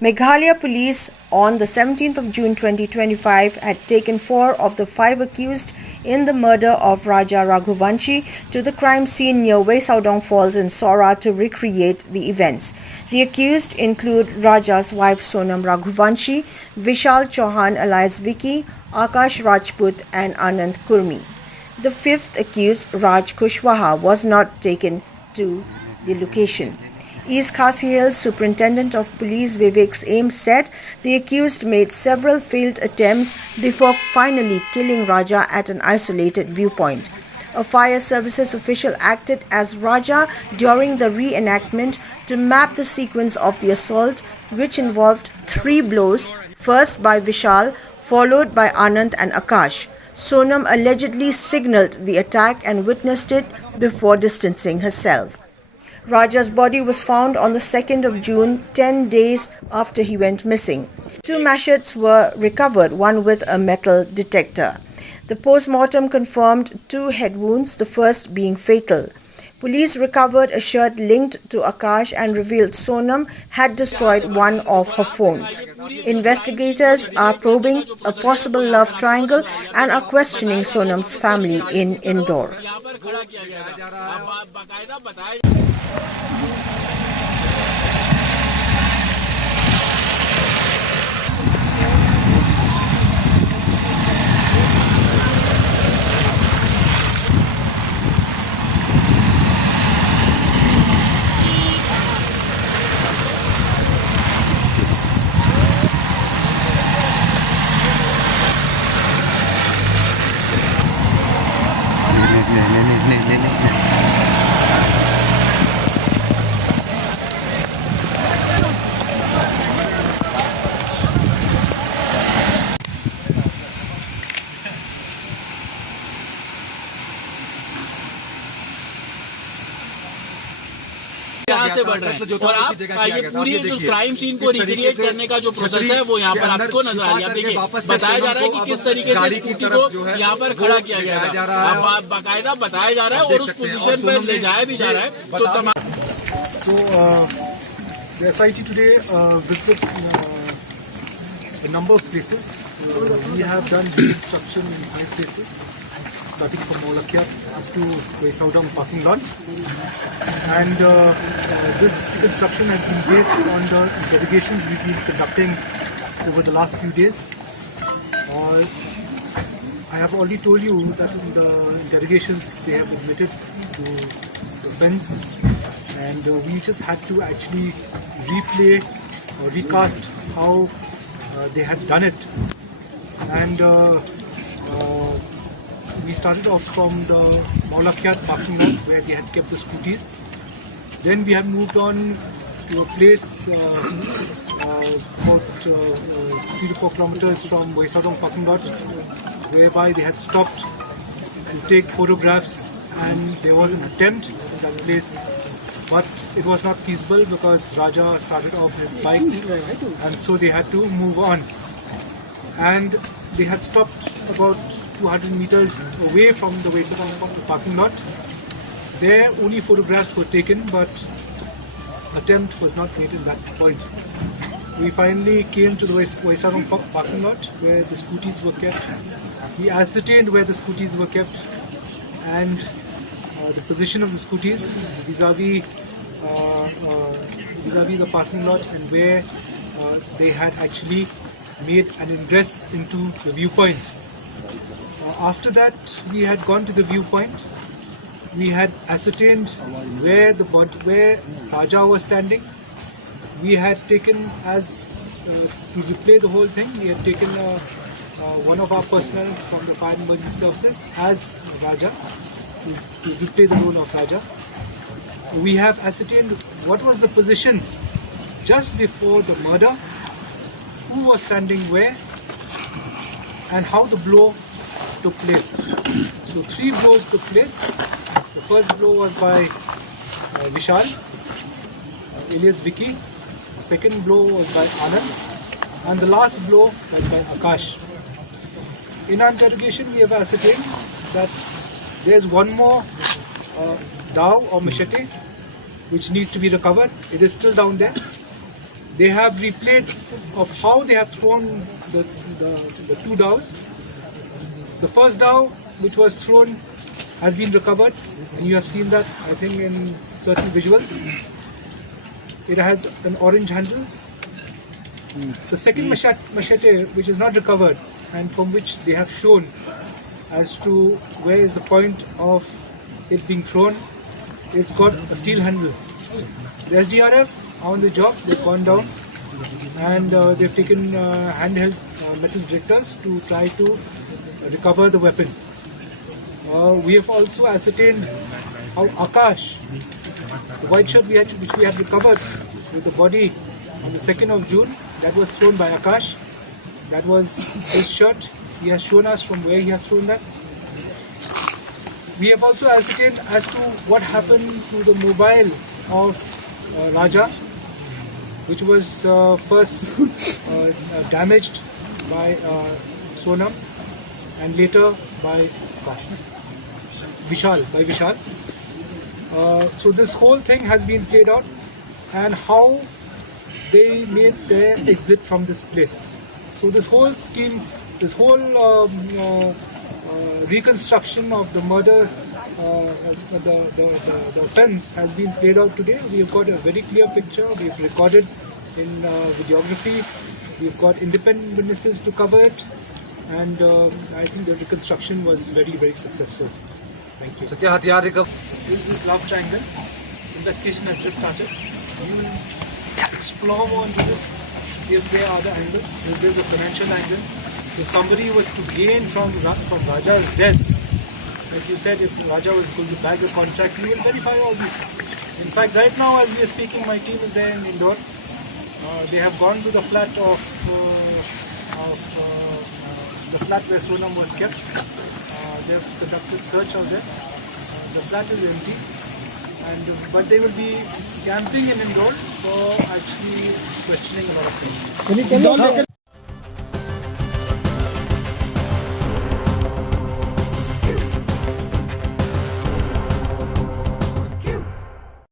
Meghalaya police on the 17th of June 2025 had taken 4 of the 5 accused in the murder of Raja Raghuvanshi to the crime scene near Weisawdong Falls in Sora to recreate the events. The accused include Raja's wife Sonam Raghuvanshi, Vishal Chauhan alias Vicky, Akash Rajput and Anand Kurmi. The 5th accused, Raj Kushwaha, was not taken to the location. East Khasi Hills Superintendent of Police Vivek Ames said the accused made several failed attempts before finally killing Raja at an isolated viewpoint. A fire services official acted as Raja during the reenactment to map the sequence of the assault, which involved 3 blows, first by Vishal, followed by Anand and Akash. Sonam allegedly signaled the attack and witnessed it before distancing herself. Raja's body was found on the 2nd of June, 10 days after he went missing. 2 machetes were recovered, one with a metal detector. The post-mortem confirmed 2 head wounds, the first being fatal. Police recovered a shirt linked to Akash and revealed Sonam had destroyed one of her phones. Investigators are probing a possible love triangle and are questioning Sonam's family in Indore. यहाँ से बढ़ रहे हैं और आप ये पूरी जो क्राइम सीन को रिक्रिएट करने का जो प्रोसेस है वो यहाँ पर आपको नजर आ रही है। देखिए बताया जा रहा है कि किस तरीके से स्कूटी को यहाँ पर खड़ा किया गया था, अब बाकायदा बताया जा रहा है और उस पोजीशन पर ले जाया भी जा रहा है। तो तमाम the SIT today visited a number of places. We have done reconstruction in 5 places, starting from MEGHALAYA up to Weisawdong parking lot. And this reconstruction has been based on the interrogations we've been conducting over the last few days. I have already told you that in the interrogations they have admitted to the offence, and we just had to actually replay or recast how they had done it. And we started off from the MEGHALAYA parking lot where they had kept the scooties. Then we have moved on to a place about 3 to 4 kilometers from Weisawdong parking lot, whereby they had stopped to take photographs, and there was an attempt at that place, but it was not feasible because Raja started off his bike, and so they had to move on. And they had stopped about 200 meters away from the Weisawdong parking lot. There only photographs were taken, but attempt was not made at that point. We finally came to the Weisawdong parking lot where the scooties were kept. We ascertained where the scooties were kept and the position of the scooties vis-a-vis the parking lot, and where they had actually made an ingress into the viewpoint. After that, we had gone to the viewpoint. We had ascertained where Raja was standing. We had taken, as to replay the whole thing, we had taken one of our personnel from the fire and emergency services as Raja to replay the role of Raja. We have ascertained what was the position just before the murder, who was standing where, and how the blow took place. So 3 blows took place. The first blow was by Vishal, alias Vicky. The second blow was by Anand, and the last blow was by Akash. In our interrogation, we have ascertained that there is one more dao or machete which needs to be recovered. It is still down there. They have replayed of how they have thrown the two dhows. The first dhow, which was thrown, has been recovered, and you have seen that, I think, in certain visuals. It has an orange handle. The second machete, which is not recovered, and from which they have shown as to where is the point of it being thrown, it's got a steel handle. The SDRF are on the job. They've gone down and they've taken handheld metal detectors to try to recover the weapon. We have also ascertained how Akash, the white shirt which we had recovered with the body on the 2nd of June, that was thrown by Akash. That was his shirt. He has shown us from where he has thrown that. We have also ascertained as to what happened to the mobile of Raja, which was first damaged by Sonam and later by Vishal. So this whole thing has been played out, and how they made their exit from this place. So this whole scheme, this whole reconstruction of the murder, the offence has been played out today. We have got a very clear picture. We have recorded in videography. We've got independent witnesses to cover it, and I think the reconstruction was very, very successful. Thank you. So, this is Love Triangle. Investigation has just started. We will explore more into this if there are other angles. If there is a financial angle, if somebody was to gain from Raja's death, like you said, if Raja was going to bag a contract, we will verify all this. In fact, right now as we are speaking, my team is there in Indore. They have gone to the flat of the flat where Sonam was kept. They have conducted search of that. The flat is empty, but they will be camping in Indore for actually questioning a lot of things.